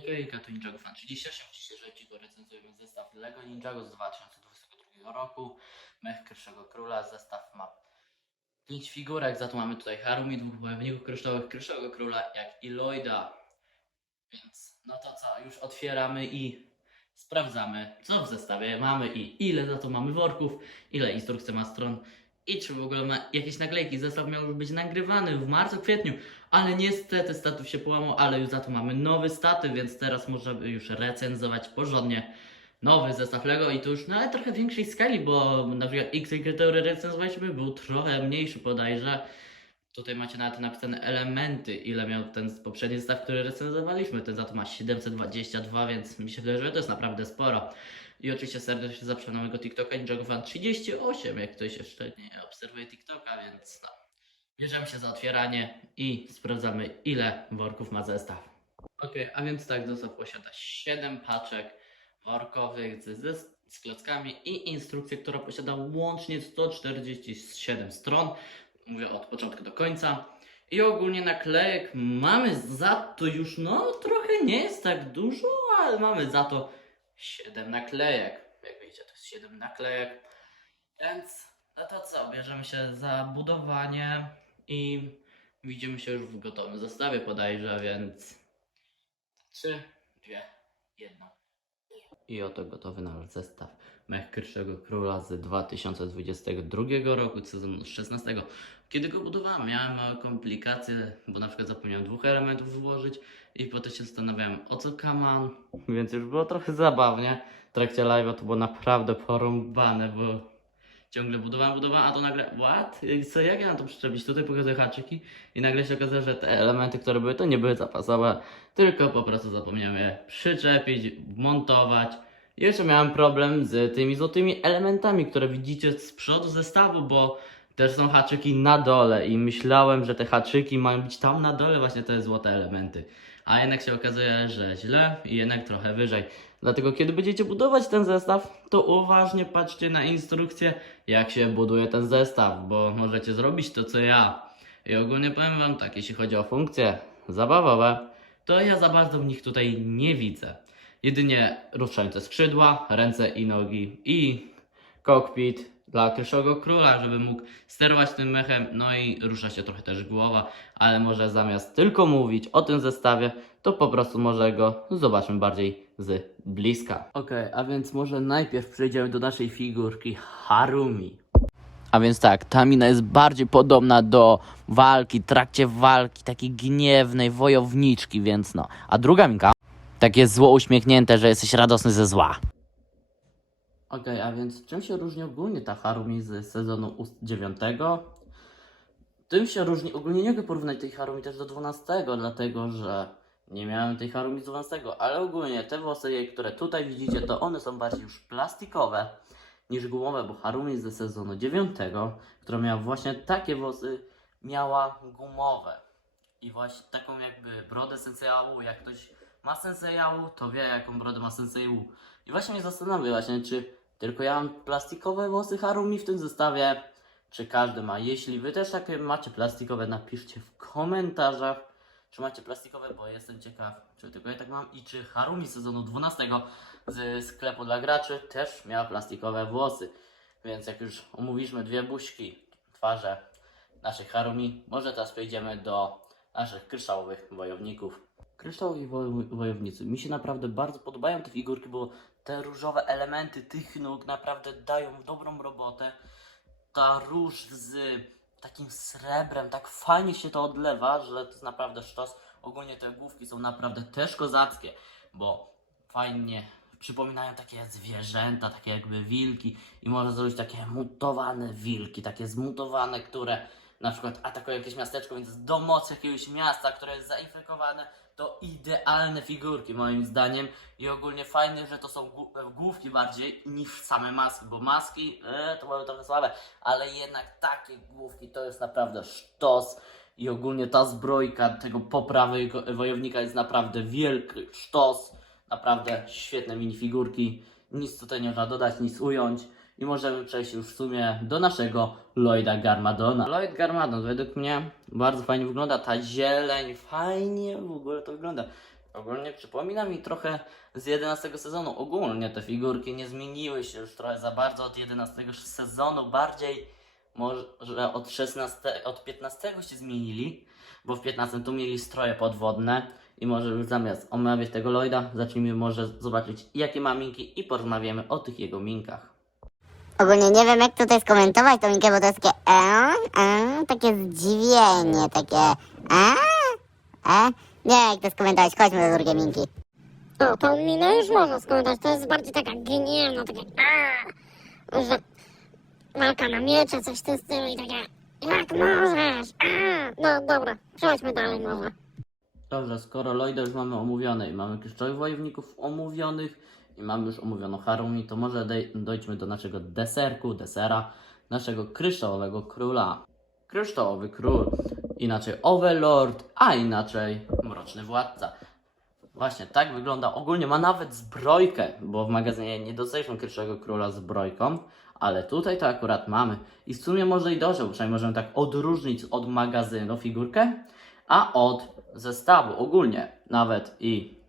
Hejka, to Ninjago Fan 38. W dzisiejszym odcinku recenzujemy zestaw LEGO Ninjago z 2022 roku. Mech Kryszego Króla. Zestaw ma 5 figurek, za to mamy tutaj Harumi, dwóch wojowników kryształowych Kryszego Króla, jak i Lloyda. Więc no to co, już otwieramy i sprawdzamy, co w zestawie mamy i ile za to mamy worków, ile instrukcja ma stron i czy w ogóle jakieś naklejki. Zestaw miał już być nagrywany w marcu, kwietniu, ale niestety statyw się połamał, ale już za to mamy nowy statyw, więc teraz możemy już recenzować porządnie nowy zestaw Lego i to już nawet trochę większej skali, bo na przykład X, który recenzowaliśmy był trochę mniejszy bodajże. Tutaj macie nawet napisane elementy, ile miał ten poprzedni zestaw, który recenzowaliśmy. Ten za to ma 722, więc mi się wydaje, że to jest naprawdę sporo. I oczywiście serdecznie zapraszam na mojego TikToka NinjagoFan38, jak ktoś jeszcze nie obserwuje TikToka, więc no. Bierzemy się za otwieranie i sprawdzamy ile worków ma zestaw. Ok, a więc tak, zestaw posiada 7 paczek workowych z, z, z klockami i instrukcję, która posiada łącznie 147 stron. Mówię od początku do końca. I ogólnie naklejek mamy za to już, no trochę nie jest tak dużo, ale mamy za to 7 naklejek. Jak widzicie, to jest 7 naklejek. Więc no to co, bierzemy się za budowanie i widzimy się już w gotowym zestawie podajże, więc 3, 2, 1. I oto gotowy nasz zestaw Mech Kryszego Króla z 2022 roku, sezonu 16. Kiedy go budowałem, miałem małe komplikacje, bo na przykład zapomniałem dwóch elementów włożyć i potem się zastanawiałem o co kaman, więc już było trochę zabawnie. W trakcie live'a to było naprawdę porąbane, bo ciągle budowałem, budowałem, a to nagle, what? Co, jak ja na to przyczepić? Tutaj pokazuję haczyki i nagle się okazało, że te elementy, które były, to nie były zapasowe, tylko po prostu zapomniałem je przyczepić, montować. Jeszcze miałem problem z tymi złotymi elementami, które widzicie z przodu zestawu, bo też są haczyki na dole i myślałem, że te haczyki mają być tam na dole, właśnie te złote elementy. A jednak się okazuje, że źle i jednak trochę wyżej. Dlatego kiedy będziecie budować ten zestaw, to uważnie patrzcie na instrukcję, jak się buduje ten zestaw, bo możecie zrobić to co ja. I ogólnie powiem wam tak, jeśli chodzi o funkcje zabawowe, to ja za bardzo w nich tutaj nie widzę. Jedynie ruszające skrzydła, ręce i nogi i kokpit dla Kryszowego Króla, żeby mógł sterować tym mechem, no i rusza się trochę też głowa, ale może zamiast tylko mówić o tym zestawie, to po prostu może go zobaczmy bardziej z bliska. Okej, a więc może najpierw przejdziemy do naszej figurki Harumi. A więc tak, ta mina jest bardziej podobna do walki, trakcie walki, takiej gniewnej wojowniczki, więc no. A druga minka, takie zło uśmiechnięte, że jesteś radosny ze zła. Okej, a więc czym się różni ogólnie ta Harumi z sezonu 9? Tym się różni, ogólnie nie mogę porównać tej Harumi też do 12, dlatego że nie miałem tej Harumi z 12, ale ogólnie te włosy które tutaj widzicie, to one są bardziej już plastikowe niż gumowe, bo Harumi ze sezonu 9, która miała właśnie takie włosy, miała gumowe. I właśnie taką jakby brodę senseału, jak ktoś ma senseału, to wie jaką brodę ma senseału. I właśnie mnie zastanawia właśnie, czy tylko ja mam plastikowe włosy Harumi w tym zestawie, czy każdy ma. Jeśli wy też takie macie plastikowe, napiszcie w komentarzach, czy macie plastikowe, bo jestem ciekaw, czy tylko ja tak mam i czy Harumi sezonu 12 z sklepu dla graczy też miała plastikowe włosy. Więc jak już omówiliśmy dwie buźki, twarze naszych Harumi, może teraz przejdziemy do naszych kryształowych wojowników. Kryształowi woj- wojownicy. Mi się naprawdę bardzo podobają te figurki, bo te różowe elementy tych nóg naprawdę dają dobrą robotę. Ta róż z takim srebrem, tak fajnie się to odlewa, że to jest naprawdę sztos. Ogólnie te główki są naprawdę też kozackie, bo fajnie przypominają takie zwierzęta, takie jakby wilki i można zrobić takie mutowane wilki, takie zmutowane, które na przykład atakują jakieś miasteczko, więc do mocy jakiegoś miasta, które jest zainfekowane, to idealne figurki moim zdaniem. I ogólnie fajne, że to są głó- główki bardziej niż same maski, bo maski e, to były trochę słabe, ale jednak takie główki to jest naprawdę sztos. I ogólnie ta zbrojka tego poprawego wojownika jest naprawdę wielki sztos, naprawdę świetne minifigurki, nic tutaj nie można dodać, nic ująć. I możemy przejść już w sumie do naszego Lloyda Garmadona. Lloyd Garmadon według mnie bardzo fajnie wygląda. Ta zieleń, fajnie w ogóle to wygląda. Ogólnie przypomina mi trochę z 11 sezonu. Ogólnie te figurki nie zmieniły się już trochę za bardzo od 11 sezonu. Bardziej może od 16, od 15 się zmienili, bo w 15 tu mieli stroje podwodne. I może już zamiast omawiać tego Lloyda, zacznijmy może zobaczyć jakie ma minki i porozmawiamy o tych jego minkach. Ogólnie nie wiem, jak tutaj skomentować tą minkę, bo to jest takie e, e, takie zdziwienie, takie e, e. Nie wiem, jak to skomentować. Chodźmy do drugiej minki. O, tą minę już można skomentować. To jest bardziej taka genialna, taka aaa, że walka na miecze, coś w tym stylu i takie jak możesz, aaa. No dobra, przejdźmy dalej może. Dobrze, skoro Lloyda już mamy omówione i mamy kryształowych wojowników omówionych i mamy już omówioną Harumi, to może dojdźmy do naszego deserku, desera, naszego kryształowego króla. Kryształowy król, inaczej Overlord, a inaczej Mroczny Władca. Właśnie tak wygląda. Ogólnie ma nawet zbrojkę, bo w magazynie nie dostaliśmy kryształowego króla zbrojką, ale tutaj to akurat mamy. I w sumie może i dobrze, przynajmniej możemy tak odróżnić od magazynu figurkę, a od zestawu ogólnie nawet i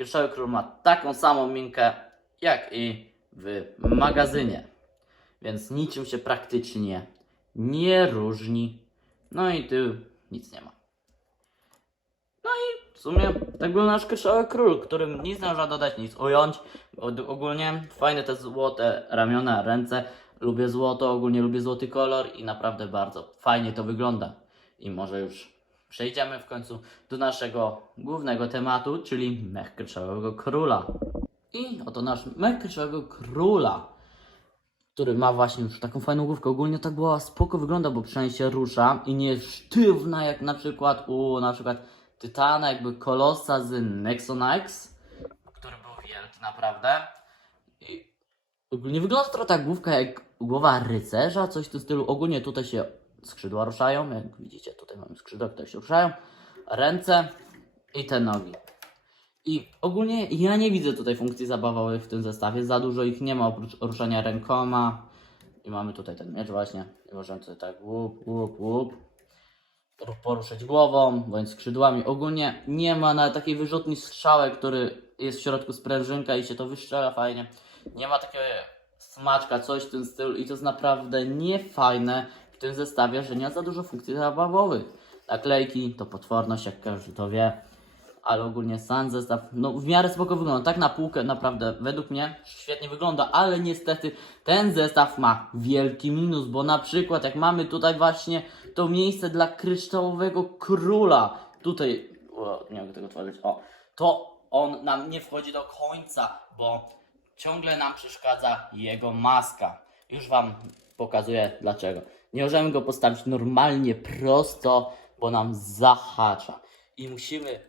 Kryształowy Król ma taką samą minkę jak i w magazynie, więc niczym się praktycznie nie różni. No i tu nic nie ma. No i w sumie tak był nasz Kryształowy Król, którym nic nie można dodać, nic ująć. Ogólnie fajne te złote ramiona, ręce. Lubię złoto, ogólnie lubię złoty kolor i naprawdę bardzo fajnie to wygląda. I może już przejdziemy w końcu do naszego głównego tematu, czyli mech Kryształowego Króla. I oto nasz mech Kryształowego Króla, który ma właśnie już taką fajną główkę. Ogólnie tak była spoko wygląda, bo przynajmniej się rusza i nie jest sztywna jak na przykład u na przykład Tytana, jakby Kolosa z Nexonix, który był wielki naprawdę. I ogólnie wygląda trochę ta główka jak głowa rycerza, coś w tym stylu. Ogólnie tutaj się skrzydła ruszają, jak widzicie tutaj mamy skrzydła, które się ruszają, ręce i te nogi. I ogólnie ja nie widzę tutaj funkcji zabawowych w tym zestawie, za dużo ich nie ma oprócz ruszania rękoma. I mamy tutaj ten miecz właśnie, i możemy tutaj tak łup, łup, łup ru- poruszyć głową, bądź skrzydłami. Ogólnie nie ma na takiej wyrzutni strzałek, który jest w środku sprężynka i się to wystrzela fajnie. Nie ma takiego smaczka, coś w tym stylu i to jest naprawdę niefajne tym zestawie, że nie ma za dużo funkcji zabawowych. Naklejki to potworność, jak każdy to wie, ale ogólnie sam zestaw, no w miarę spoko wygląda. Tak na półkę naprawdę według mnie świetnie wygląda, ale niestety ten zestaw ma wielki minus, bo na przykład jak mamy tutaj właśnie to miejsce dla kryształowego króla, tutaj, o, nie mogę tego otworzyć, o, to on nam nie wchodzi do końca, bo ciągle nam przeszkadza jego maska. Już Wam pokazuję dlaczego. Nie możemy go postawić normalnie prosto, bo nam zahacza. I musimy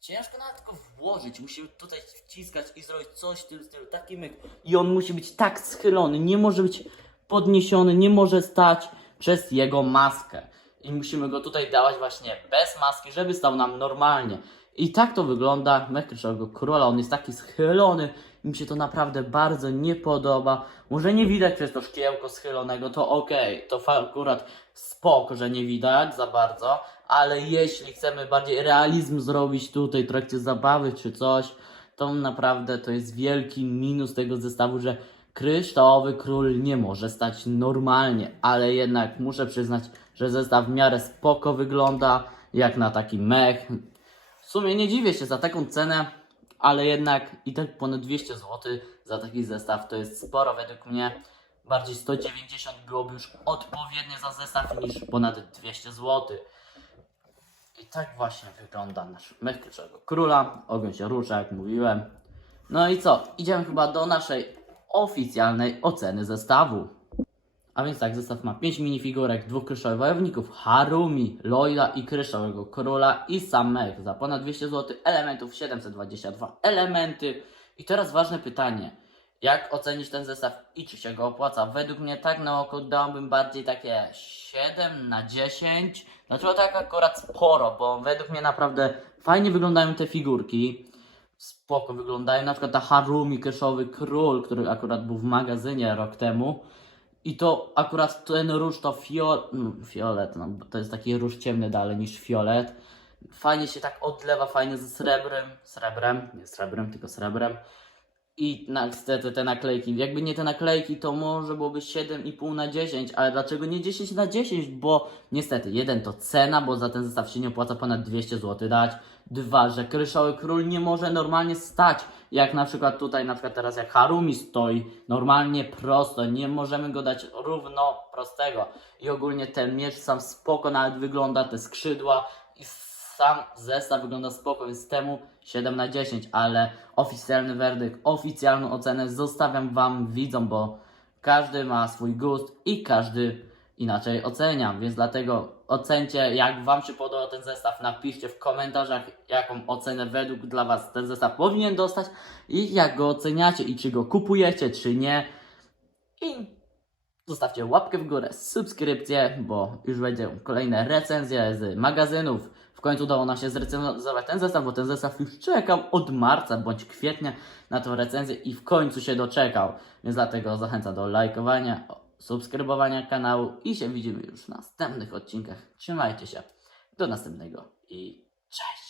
ciężko nawet go włożyć. Musimy tutaj wciskać i zrobić coś w tym stylu. Taki myk. I on musi być tak schylony. Nie może być podniesiony, nie może stać przez jego maskę. I musimy go tutaj dawać właśnie bez maski, żeby stał nam normalnie. I tak to wygląda. Mech Króla. On jest taki schylony. Mi się to naprawdę bardzo nie podoba. Może nie widać przez to szkiełko schylonego, to okej. To akurat spoko, że nie widać za bardzo. Ale jeśli chcemy bardziej realizm zrobić tutaj w trakcie zabawy czy coś, to naprawdę to jest wielki minus tego zestawu, że kryształowy król nie może stać normalnie, ale jednak muszę przyznać, że zestaw w miarę spoko wygląda, jak na taki mech. W sumie nie dziwię się za taką cenę, ale jednak i tak ponad 200 zł za taki zestaw to jest sporo według mnie. Bardziej 190 byłoby już odpowiednie za zestaw niż ponad 200 zł. I tak właśnie wygląda nasz mech Kryształowego Króla. Ogień się rusza, jak mówiłem. No i co? Idziemy chyba do naszej oficjalnej oceny zestawu. A więc tak, zestaw ma 5 minifigurek, dwóch kryształowych wojowników, Harumi, Lloyda i kryształowego króla i sam mech za ponad 200 zł, elementów 722 elementy. I teraz ważne pytanie. Jak ocenić ten zestaw i czy się go opłaca? Według mnie tak na oko dałbym bardziej takie 7 na 10. Dlaczego tak akurat sporo? Bo według mnie naprawdę fajnie wyglądają te figurki. Spoko wyglądają. Na przykład ta Harumi Keszowy Król, który akurat był w magazynie rok temu. I to akurat ten róż to fio... mm, fiolet, no, to jest taki róż ciemny dalej niż fiolet. Fajnie się tak odlewa, fajnie ze srebrem, srebrem, nie srebrem, tylko srebrem. I niestety te naklejki, jakby nie te naklejki, to może byłoby 7,5 na 10, ale dlaczego nie 10 na 10? Bo niestety, jeden to cena, bo za ten zestaw się nie opłaca ponad 200 zł dać. Dwa, że Kryszały Król nie może normalnie stać, jak na przykład tutaj, na przykład teraz jak Harumi stoi, normalnie prosto, nie możemy go dać równo prostego. I ogólnie ten miecz sam spoko nawet wygląda, te skrzydła i sam zestaw wygląda spoko, więc temu 7 na 10, ale oficjalny werdykt, oficjalną ocenę zostawiam Wam widzom, bo każdy ma swój gust i każdy inaczej ocenia, więc dlatego ocencie, jak Wam się podoba ten zestaw, napiszcie w komentarzach, jaką ocenę według dla Was ten zestaw powinien dostać i jak go oceniacie i czy go kupujecie, czy nie. I zostawcie łapkę w górę, subskrypcję, bo już będą kolejne recenzje z magazynów. Końcu udało nam się zrecenzować ten zestaw, bo ten zestaw już czekał od marca bądź kwietnia na tą recenzję i w końcu się doczekał. Więc dlatego zachęcam do lajkowania, subskrybowania kanału i się widzimy już w następnych odcinkach. Trzymajcie się. Do następnego i cześć!